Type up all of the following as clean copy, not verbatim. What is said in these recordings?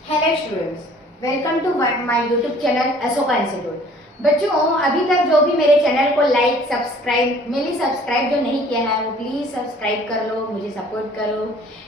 Hello students, welcome to my YouTube channel Ashoka institute. बच्चों, अभी तक जो भी मेरे चैनल को लाइक सब्सक्राइब मेरे सब्सक्राइब जो नहीं किया है वो प्लीज सब्सक्राइब कर लो, मुझे सपोर्ट करो।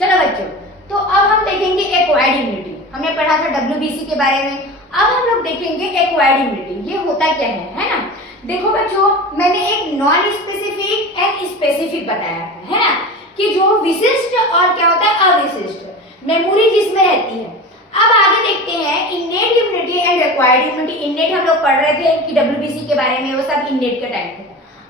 चलो बच्चों, तो अब हम देखेंगे एक्वायर्ड इम्यूनिटी। हमने पढ़ा था डब्ल्यूबीसी के बारे में, अब हम लोग देखेंगे एक्वायर्ड इम्यूनिटी। ये होता क्या है ना। देखो बच्चों, मैंने एक नॉन स्पेसिफिक एंड स्पेसिफिक बताया है ना, कि जो विशिष्ट और क्या होता है अविशिष्ट मेमोरी जिसमें रहती है। अब आगे देखते हैं innate immunity and acquired immunity. Innate हम लोग पढ़ रहे थे कि डब्ल्यूबीसी के बारे में, वो सब इन्नेट के टाइम पे।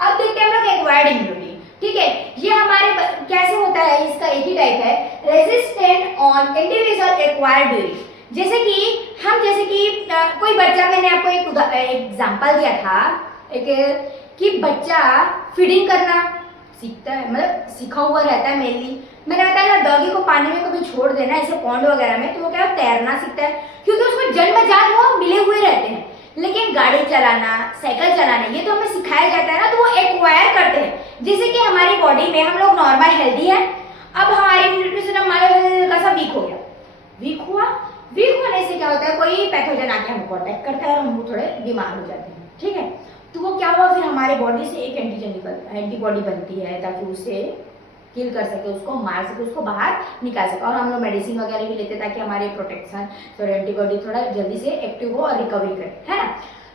अब देखते हैं हम लोग एक्वायर्ड इम्यूनिटी। ठीक है, ये हमारे कैसे होता है, इसका एक ही टाइप है, resistant on individual acquired during. जैसे कि कोई बच्चा, मैंने आपको एक एग्जांपल दिया था कि बच्चा फीडिंग करना सीखता है, मतलब सीखा हुआ रहता है मेनली। मैंने बताया ना, डॉगी को पानी में कभी छोड़ देना ऐसे पॉन्ड वगैरह में, तो वो क्या तैरना सीखता है, क्योंकि उसको जन्मजात वो मिले हुए रहते हैं। लेकिन गाड़ी चलाना, साइकिल चलाना, ये तो हमें सिखाया जाता है ना, तो वो एक्वायर करते हैं। जैसे कि हमारी बॉडी में हम लोग नॉर्मल हेल्दी है, अब हमारी इम्यूनिटी सिस्टम हल्का सा वीक हो गया। वीक होने से क्या होता है, कोई पैथोजन आके हमको अटैक करता है और हम थोड़े बीमार हो जाते हैं। ठीक है, तो वो क्या हुआ, फिर हमारे बॉडी से एक एंटीबॉडी बनती है ताकि उसे किल कर सके, उसको मार सके, उसको बाहर निकाल सके। और हम लोग मेडिसिन वगैरह भी लेते ताकि हमारे प्रोटेक्शन और एंटीबॉडी थोड़ा जल्दी से एक्टिव हो और रिकवरी करे, है ना।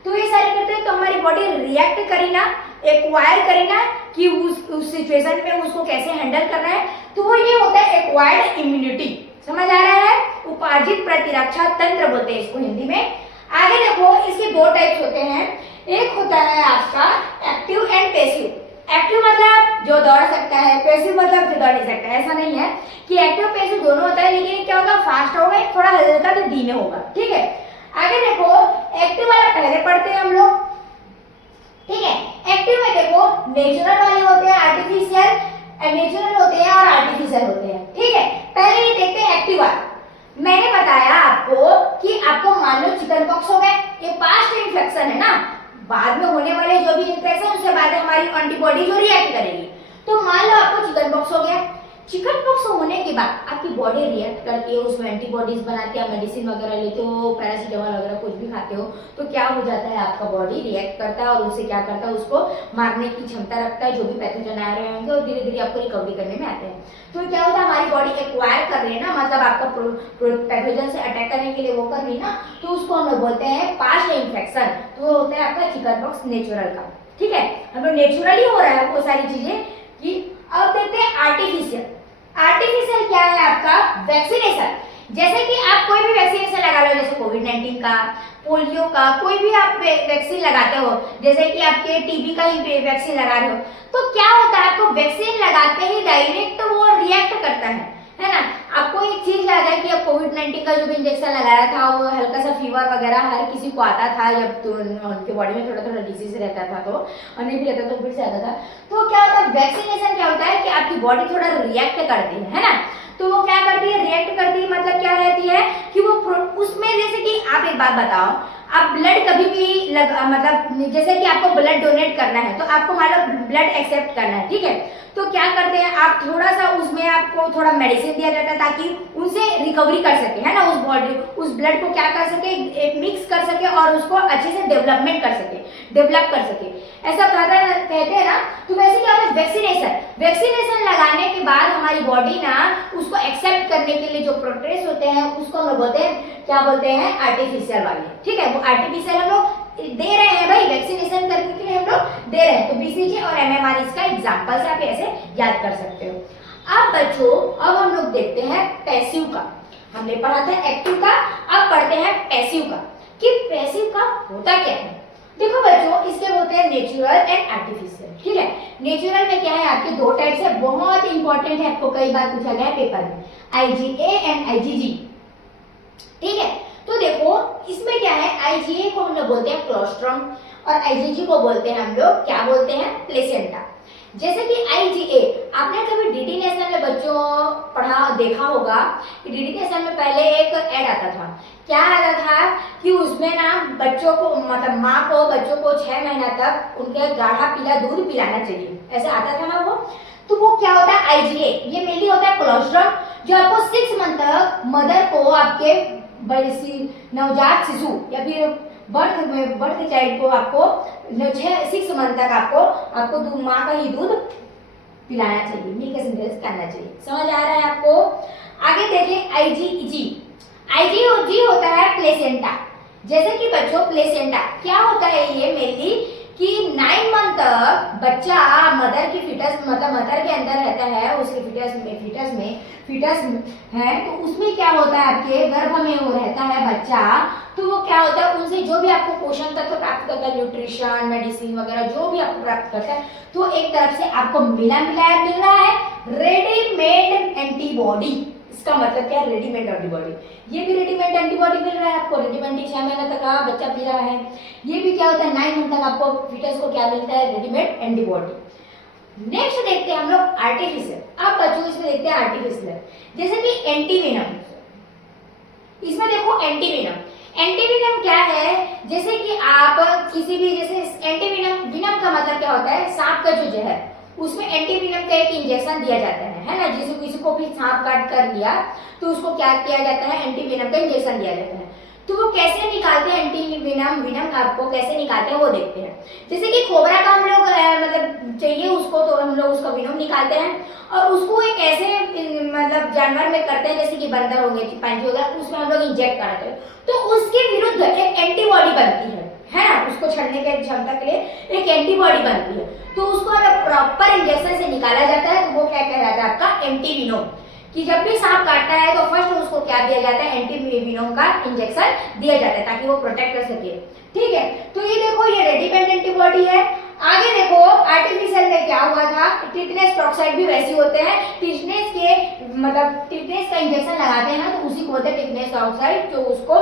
तो ये सारे करते हैं, तो हमारी बॉडी रिएक्ट करी ना, एक्वायर करी ना, कि उस सिचुएशन में उसको कैसे हैंडल करना है। तो वो ये होता है एक्वायर्ड इम्यूनिटी। समझ आ रहा है, उपार्जित प्रतिरक्षा तंत्र बोलते हैं इसको हिंदी में। आगे देखो, इसके दो टाइप्स होते हैं। एक होता है आपका एक्टिव एंड पैसिव। एक्टिव मतलब जो दौड़ सकता है, पैसिव मतलब जो दौड़ नहीं सकता है। ऐसा नहीं है कि एक्टिव पैसिव दोनों होता है, लेकिन क्या होगा, फास्ट होगा, थोड़ा हल्का तो धीमे होगा। ठीक है, आगे देखो, एक्टिव वाला पहले पढ़ते हैं हम लोग। ठीक है, एक्टिव में देखो नेचुरल वाले होते हैं, आर्टिफिशियल, नेचुरल होते हैं और आर्टिफिशियल होते हैं। ठीक है, पहले ये देखते हैं एक्टिव वाला। मैंने बताया आपको कि आपको मान लो चिकन पॉक्स हो गए, ये पास्ट इन्फेक्शन है ना, बाद में होने वाले जो भी इन्फेक्शन, उससे बाद हमारी एंटीबॉडी जो रिएक्ट करेगी। तो मान लो आपको चिकन पॉक्स हो गया, चिकन पॉक्स होने के बाद आपकी बॉडी रिएक्ट करती है, उसमें एंटीबॉडीज बनाती है, मेडिसिन वगैरह लेते हो, पैरासीटामोल वगैरह कुछ भी खाते हो, तो क्या हो जाता है, आपका बॉडी रिएक्ट करता है और उससे क्या करता है, उसको मारने की क्षमता रखता है, जो भी पैथोजन आ रहे होंगे, और धीरे धीरे आपको रिकवरी करने में आते हैं। तो क्या होता है, हमारी बॉडी एक्वायर कर रही है ना, मतलब आपका पैथोजन से अटैक करने के लिए वो कर रही है ना, तो उसको हम लोग बोलते हैं पास्ट इन्फेक्शन। तो वो होता है आपका चिकन पॉक्स नेचुरल का। ठीक है, हम लोग नेचुरली हो रहा है वो सारी चीजें कि। अब देखते हैं आर्टिफिशियल। आर्टिफिशियल क्या है आपका, वैक्सीनेशन। जैसे कि आप कोई भी वैक्सीनेशन लगा लो, जैसे कोविड-19 का, पोलियो का, कोई भी आप वैक्सीन लगाते हो, जैसे कि आपके टीबी का ही वैक्सीन लगा रहे हो, तो क्या होता है, आपको वैक्सीन लगाते ही डायरेक्ट वो रिएक्ट करता है ना। आपको एक चीज याद है कि अब कोविड-19 का जो भी इंजेक्शन लगाया था, वो हल्का सा फीवर वगैरह हर किसी को आता था, जब तो उनके बॉडी में थोड़ा थोड़ा डिजीज रहता था, तो और नहीं भी रहता तो फिर से आता था। तो क्या होता है, वैक्सीनेशन क्या होता है कि आपकी बॉडी थोड़ा रिएक्ट करती है ना। तो वो क्या करती है, रिएक्ट करती है, मतलब क्या रहती है कि वो उसमें, जैसे कि आप एक बात बताओ, आप ब्लड कभी भी मतलब जैसे कि आपको ब्लड डोनेट करना है, तो आपको मान लो ब्लड एक्सेप्ट करना है। ठीक है, तो क्या करते हैं आप, थोड़ा सा उसमें आपको थोड़ा मेडिसिन दिया जाता है ताकि उनसे रिकवरी कर सके, है ना, उस बॉडी उस ब्लड को क्या कर सके, एक मिक्स कर सके और उसको अच्छे से डेवलप कर सके। ऐसा कहते हैं ना। तो वैसे क्या होता है, वैक्सीनेशन लगाने के बाद हमारी बॉडी ना उसको एक्सेप्ट करने के लिए जो प्रोसेस होते हैं, उसको हम बोलते हैं, क्या बोलते हैं, आर्टिफिशियल वाले। ठीक है, वो आर्टिफिशियल हम लोग दे रहे हैं भाई, वैक्सीनेशन करने के लिए हम लोग दे रहे हैं। तो बीसीजी और एमएमआर इसका एग्जांपल से आप ऐसे याद कर सकते हो। अब बच्चों, अब हम लोग देखते हैं पैसिव का। हमने पढ़ा था एक्टिव का, अब पढ़ते हैं पैसिव का, कि पैसिव का होता क्या है। देखो बच्चों, इसके होते हैं नेचुरल एंड आर्टिफिशियल। ठीक है, नेचुरल में क्या है, आपके दो टाइप्स है, बहुत इंपॉर्टेंट है, आपको कई बार पूछा गया पेपर में, आईजीए एंड आईजीजी। ठीक है, तो देखो इसमें क्या है, आईजीए को हम लोग बोलते हैं क्लोस्ट्रम और आईजीजी को बोलते हैं हम लोग क्या बोलते हैं, प्लेसेंटा। जैसे कि आईजीए, आपने कभी डीडी नेशनल में बच्चों पढ़ा देखा होगा कि डीडी नेशनल में पहले एक ऐड आता था। क्या आता था कि उसमें ना बच्चों को, मतलब माँ को बच्चों को 6 महीना तक उनके गाढ़ा पीला दूध पिलाना चाहिए, ऐसा आता था ना वो। तो वो क्या होता है, आईजीए, ये मेनली होता है क्लोस्ट्रम, जो आपको 6 मंथ तक मदर को आपके नवजात शिशु या फिर बर्थ चाइल्ड को आपको 6 मंथ तक आपको माँ का ही दूध पिलाना चाहिए, मिल्क एसेंशियल्स करना चाहिए। समझ आ रहा है आपको? आगे देखें आईजीजी। आईजीजी होता है प्लेसेंटा। जैसे कि बच्चों प्लेसेंटा क्या होता है, ये मेनली कि 9 मंथ तक बच्चा मदर की फिटस मतलब मदर के अंदर रहता है, उसके फिटस है, तो उसमें क्या होता है, आपके गर्भ में वो रहता है बच्चा, तो वो क्या होता है उनसे जो भी आपको पोषण तत्व प्राप्त करता है, न्यूट्रिशन मेडिसिन वगैरह जो भी आपको प्राप्त करता है, तो एक तरफ से आपको मिल रहा है रेडीमेड एंटीबॉडी। इसका मतलब क्या है, रेडीमेड एंटीबॉडी। ये भी रेडीमेड एंटीबॉडी मिल रहा है आपको, रेडीमेड 6 महीने तक बच्चा पी रहा है। ये भी क्या होता है 9 मंथ तक आपको फीटस को क्या मिलता है, रेडीमेड एंटीबॉडी। नेक्स्ट देखते हैं हम लोग आर्टिफिशियल। अब बच्चों इसमें देखते हैं आर्टिफिशियल, जैसे कि एंटीवेनम। इसमें देखो एंटीवेनम क्या है, जैसे कि आप किसी भी जैसे एंटीवेनम का मतलब क्या होता है, सांप का जो जहर, उसमें एंटीवेनम का एक इंजेक्शन दिया जाता है ना। जिसे किसी को भी सांप काट कर लिया तो उसको क्या किया जाता है, एंटीवेनम का इंजेक्शन दिया जाता है। तो वो कैसे निकालते हैं एंटीवेनम आपको कैसे निकालते हैं वो देखते हैं। जैसे कि कोबरा का हम लोग मतलब चाहिए उसको, तो हम लोग उसका वेनम निकालते हैं और उसको एक ऐसे मतलब जानवर में करते हैं, जैसे कि बंदर हो गया, चिंपांजी हो गया, उसमें हम लोग इंजेक्ट कराते हैं, तो उसके विरुद्ध एक एंटीबॉडी बनती है ना। उसको छड़ने के क्षमता के लिए एक एंटीबॉडी बनती है, तो उसको अगर प्रॉपर इंजेक्शन से निकाला जाता है तो वो क्या कहलाता है आपका एंटीवेनम। कि जब भी सांप काटता है तो फर्स्ट उसको क्या दिया जाता है, एंटीवेनम का इंजेक्शन दिया जाता है ताकि वो प्रोटेक्ट कर सके। ठीक है, तो ये देखो ये रेडीमेड एंटीबॉडी है। आगे देखो आर्टिफिशियल में क्या हुआ था, टिटनेस टॉक्साइड भी वैसे होते हैं। टिटनेस का इंजेक्शन लगाते हैं ना, तो उसी को बोलते हैं टिटनेस टॉक्साइड, जो उसको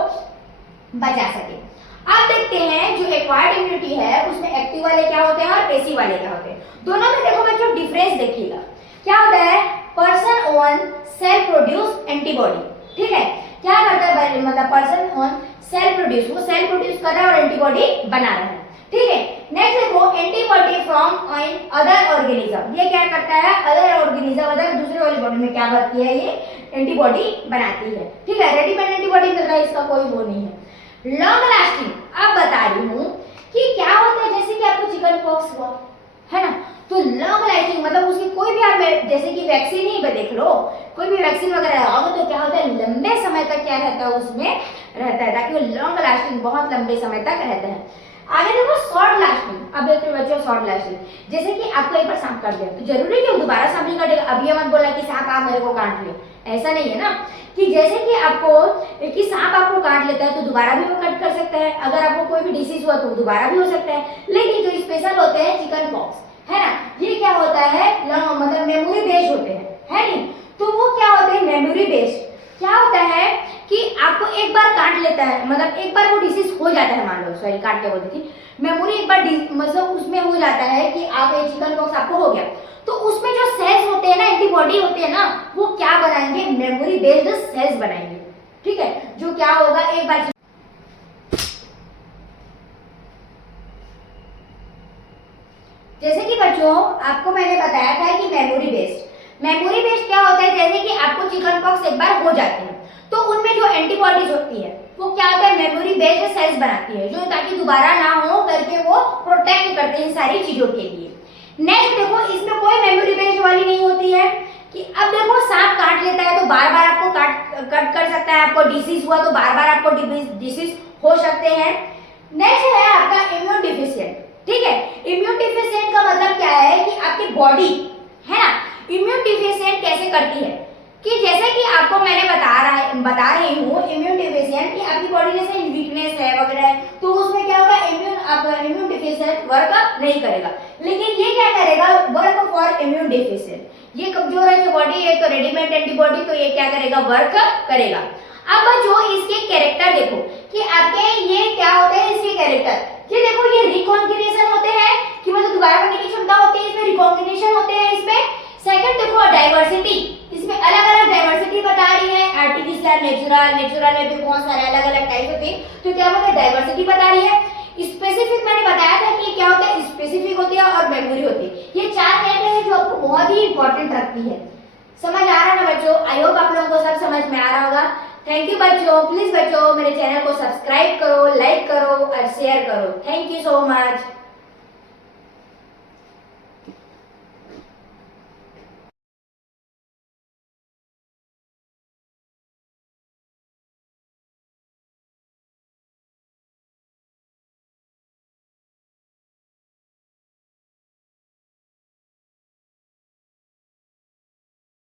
बचा सके। अब देखते हैं जो एक्वायर्ड इम्यूनिटी है उसमें एक्टिव वाले क्या होते हैं और पैसिव वाले क्या होते हैं। दोनों में देखो बच्चों डिफरेंस देखिएगा। क्या होता है, person on sale produce antibody. ठीक है, क्या करता है मतलब पर्सन ऑन सेल प्रोड्यूस, वो सेल प्रोड्यूस कर रहा है और एंटीबॉडी बना रहा है। ठीक है, नेक्स्ट देखो एंटीबॉडी फ्रॉम अदर ऑर्गेनिज्म। ये क्या करता है, अदर ऑर्गेनिज्म अदर दूसरे वाली बॉडी में क्या बनती है, ये एंटीबॉडी बनाती है। ठीक है, रेडीमेड एंटीबॉडी मिल रहा है, इसका कोई वो नहीं है। लॉन्ग लास्टिंग अब बता रही हूँ कि क्या होता है, जैसे कि आपको चिकन पॉक्स हुआ है ना, तो लॉन्ग लास्टिंग मतलब उसकी कोई भी आप जैसे कि वैक्सीन ही देख लो, कोई भी वैक्सीन वगैरह लगाओगे तो क्या होता है, लंबे समय तक क्या रहता है उसमें रहता है, ताकि वो लॉन्ग लास्टिंग बहुत लंबे समय तक रहता है। आगे देखो शॉर्ट लास्टिंग। अब देखो बच्चों शॉर्ट लास्टिंग, जैसे कि आपको एक बार सांप काट दिया तो जरूरी है कि दोबारा सांप नहीं काटेगा। अब ये मत बोला कि सांप आप मेरे को काट ले, ऐसा नहीं है ना। कि जैसे कि आपको कि सांप आपको काट लेता है तो दोबारा भी वो कट कर सकता है, अगर आपको कोई भी डिसीज हुआ तो दोबारा भी हो सकता है। लेकिन जो स्पेशल होते हैं चिकन पॉक्स है ना, ये क्या होता है मतलब मेमोरी बेस्ड होते हैं, है नहीं। तो वो क्या होते हैं मेमोरी बेस्ड। क्या होता है कि आपको एक बार काट लेता है, मतलब एक बार वो डिसीज हो जाता है, मान लो सॉरी काट के बोलती थी, मेमोरी एक बार मतलब उसमें हो जाता है कि आप एक चिकन पॉक्स आपको हो गया, तो उसमें जो सेल्स होते हैं ना, एंटीबॉडी होते हैं ना, वो क्या बनाएंगे, मेमोरी बेस्ड सेल्स बनाएंगे। ठीक है, जो क्या होगा एक बार जैसे कि बच्चों आपको मैंने बताया था कि मेमोरी बेस्ड क्या होता है, जैसे कि आपको चिकन पॉक्स एक बार हो जाते हैं तो उनमें जो एंटीबॉडीज होती है वो क्या होता है, मेमोरी बेस्ड सेल्स बनाती है, जो ताकि दोबारा ना हो करके वो प्रोटेक्ट करते हैं इन सारी चीजों के लिए। नेक्स्ट देखो इसमें कोई मेमोरी बेस्ड वाली नहीं होती है कि अब देखो सांप काट लेता है तो बार बार आपको कट कर सकता है, आपको डिसीज हुआ तो बार बार आपको डिसीज हो सकते हैं। नेक्स्ट है आपका इम्यून डिफिशिएंट। ठीक है, इम्यून डिफिशिएंट का मतलब क्या है कि आपकी बॉडी है ना, इम्यून डिफिशिएंट कैसे करती है कि जैसे कि आपको मैंने बता रही हूँ इम्यून डिफिशिएंट कि आपकी बॉडी जैसे वीकनेस है वगैरह, तो उसमें क्या होगा, इम्यून डिफिशिएंट वर्क नहीं करेगा। लेकिन ये क्या करेगा, वर्क फॉर इम्यून डिफिशिएंट। ये कमजोर है जो बॉडी है तो रेडीमेड एंटीबॉडी, तो ये क्या करेगा, वर्क करेगा। अब जो इसके कैरेक्टर देखो कि आपके ये क्या होते हैं, इसके कैरेक्टर ये देखो, ये रिकॉन्बिनेशन होते हैं कि मतलब दोबारा बनने की क्षमता होती है, इसमें रिकॉन्बिनेशन होते हैं इसमें। सेकंड देखो डाइवर्सिटी, इसमें अलग अलग डाइवर्सिटी बता रही है, आर्टिफिशियल नेचुरल में भी बहुत सारे अलग अलग टाइप होते हैं, तो क्या होता है डाइवर्सिटी बता रही है। स्पेसिफिक मैंने बताया था कि क्या होता है, स्पेसिफिक होती है और मेमोरी होती है। ये 4 कैरेक्टर है जो आपको बहुत ही इंपॉर्टेंट रखती है। समझ आ रहा है ना बच्चों, आई होप आप लोगों को सब समझ में आ रहा होगा। थैंक यू बच्चों, प्लीज बच्चों मेरे चैनल को सब्सक्राइब करो, लाइक करो और शेयर करो। Thank you so much.